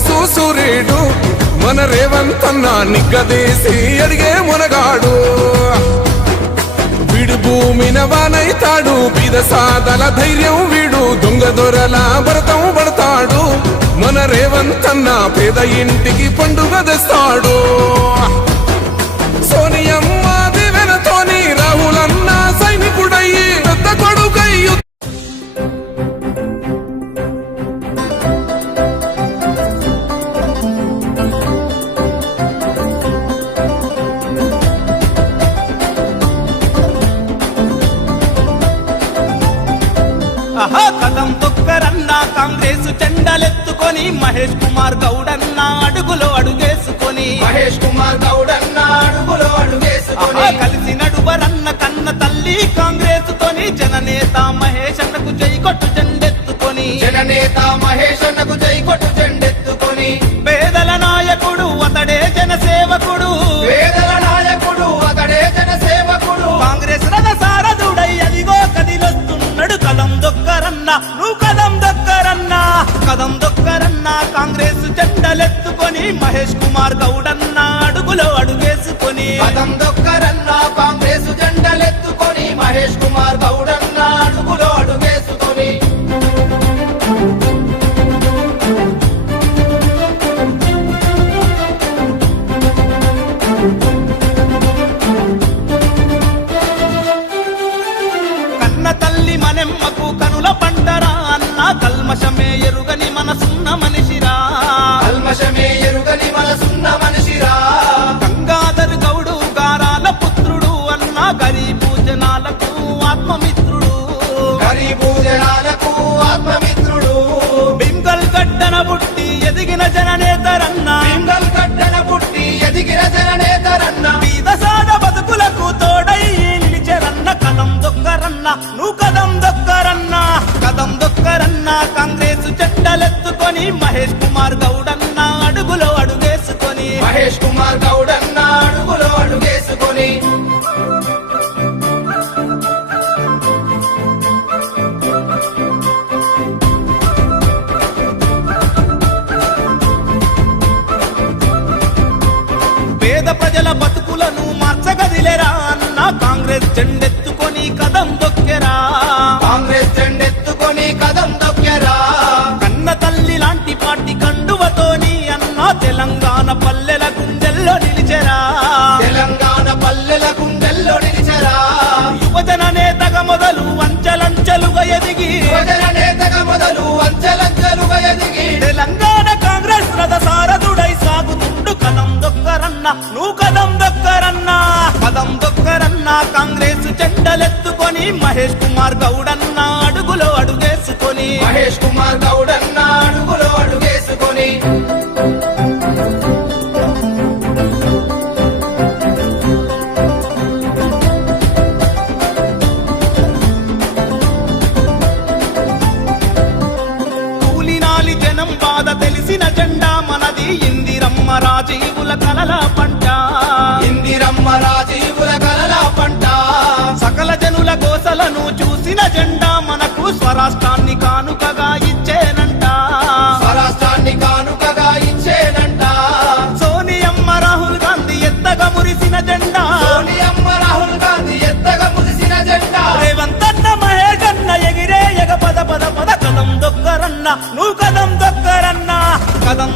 కాంగ్రెసు సూర్యుడు మన రేవంత్ అన్న నిగ్గదీసి అడిగే మునగాడు. వీడు భూమిన వానైతాడు, బీద సాదల ధైర్యం వీడు, దొంగ దొరల భరతం పడతాడు. మన రేవంత్ అన్న పేద ఇంటికి పండుగ తెస్తాడు. సోనియమ్మ దివెనతోని రాహులన్న సైనికుడయ్యి పెద్ద కొడుకయ్యు. కదం తొక్కరన్న కాంగ్రెస్ జెండలెత్తుకొని మహేష్ కుమార్ గౌడన్న అడుగులో అడుగేసుకొని కలిసి నడువరన్న కన్న తల్లి కాంగ్రెస్ తోని జననేత మహేష్ అన్నకు జై కొట్టు జెండెత్తుకొని పేదల నాయకుడు అతడే జనసేవకుడు కాంగ్రెస్ రథ సారథుడై అదిగో కదిలొస్తున్నాడు. కదం దొక్కరన్న నువ్వు కదం దొక్కరన్న కాంగ్రెస్ జెండలెత్తుకొని మహేష్ కుమార్ గౌడన్న అడుగులో అడుగేసుకొని మహేష్ కుమార్ గౌడన్న అడుగులో అడుగేసుకొని కన్న తల్లి మనెమ్మకు కనుల పంటరా అన్న కల్మషమే ఎరుగని మనసున్న మనిషిరా గంగాధర్ గౌడు గారాల పుత్రుడు అన్న గరీబు జనాలకు ఆత్మమిత్రుడు బింగల్ గడ్డన పుట్టి ఎదిగిన జననేతరన్న బీద సాద బతుకులకు తోడై నిలిచెరన్న. కదం దొక్కరన్న నువ్వు కదం దొక్కరన్న కాంగ్రెస్ జెండలెత్తుకొని మహేష్ కుమార్ గౌడన్న అడుగులో అడుగేసుకొని పేద ప్రజల బతుకులను మార్చగదిలేరా అన్న కాంగ్రెస్ జెండెత్తుకొని కదం దొక్కెరా కన్న తల్లి లాంటి పార్టీ కండువతోని అన్న తెలంగాణ పల్లెల గుండెల్లో నిలిచెరా యువజన నేతగా మొదలు అంచెలంచెలుగా ఎదిగి తెలంగాణ కాంగ్రెస్ రథ సారథుడై సాగుతుండు. కదం దొక్కరన్న నువ్వు కదం దొక్కరన్న కాంగ్రెస్ జెండలెత్తుకొని మహేష్ కుమార్ గౌడన్న అడుగులో అడుగేసుకొని కూలినాలి జనం బాధ తెలిసిన జెండా మనది. ఇందిరమ్మ రాజీవుల కలల పంట సకల జనుల గోసలను చూసిన జెండా మనకు స్వరాష్ట్రాన్ని కానుకగా ఇచ్చేనంట. సోనియమ్మ రాహుల్ గాంధీ ఎత్తగా మురిసిన జెండా రేవంత్ అన్న మహేష్ అన్న ఎగిరే ఎగ పద కదం దొక్కరన్న నువ్వు కదం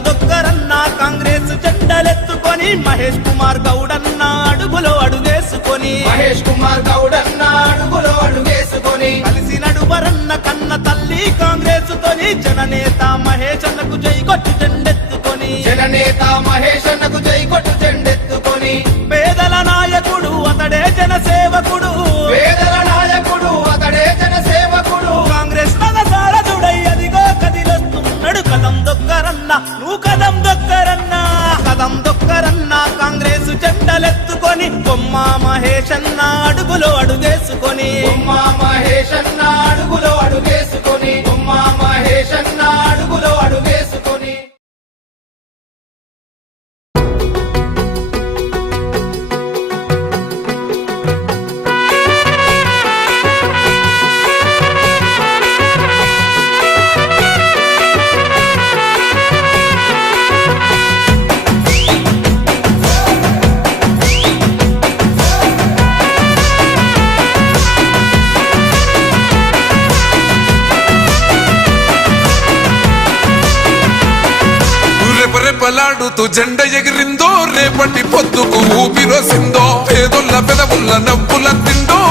దొక్కరన్న కాంగ్రెస్ జెండలెత్తుకొని మహేష్ కుమార్ గౌడన్న అడుగులో అడుగేసుకొని కలిసి నడువరన్న కన్న తల్లి కాంగ్రెస్ తోని జననేత మహేష్ అన్నకు జై కొట్టు జెండెత్తుకొని పేదల నాయకుడు అతడే జనసేవకుడు కాంగ్రెస్ రథ సారథుడై అదిగో కదిలొస్తున్నాడు. కదం దొక్కరన్న నువ్వు కదం దొక్కరన్న కాంగ్రెస్ జెండలెత్తుకొని బొమ్మ మహేష్ అన్న అడుగులో అడుగేసుకొని రెపరెపలాడుతూ జెండ ఎగిరిందో రేపటి పొద్దుకు ఊపిరోసిందో పేదొల్ల పెదవుల్ల నవ్వుల తిందో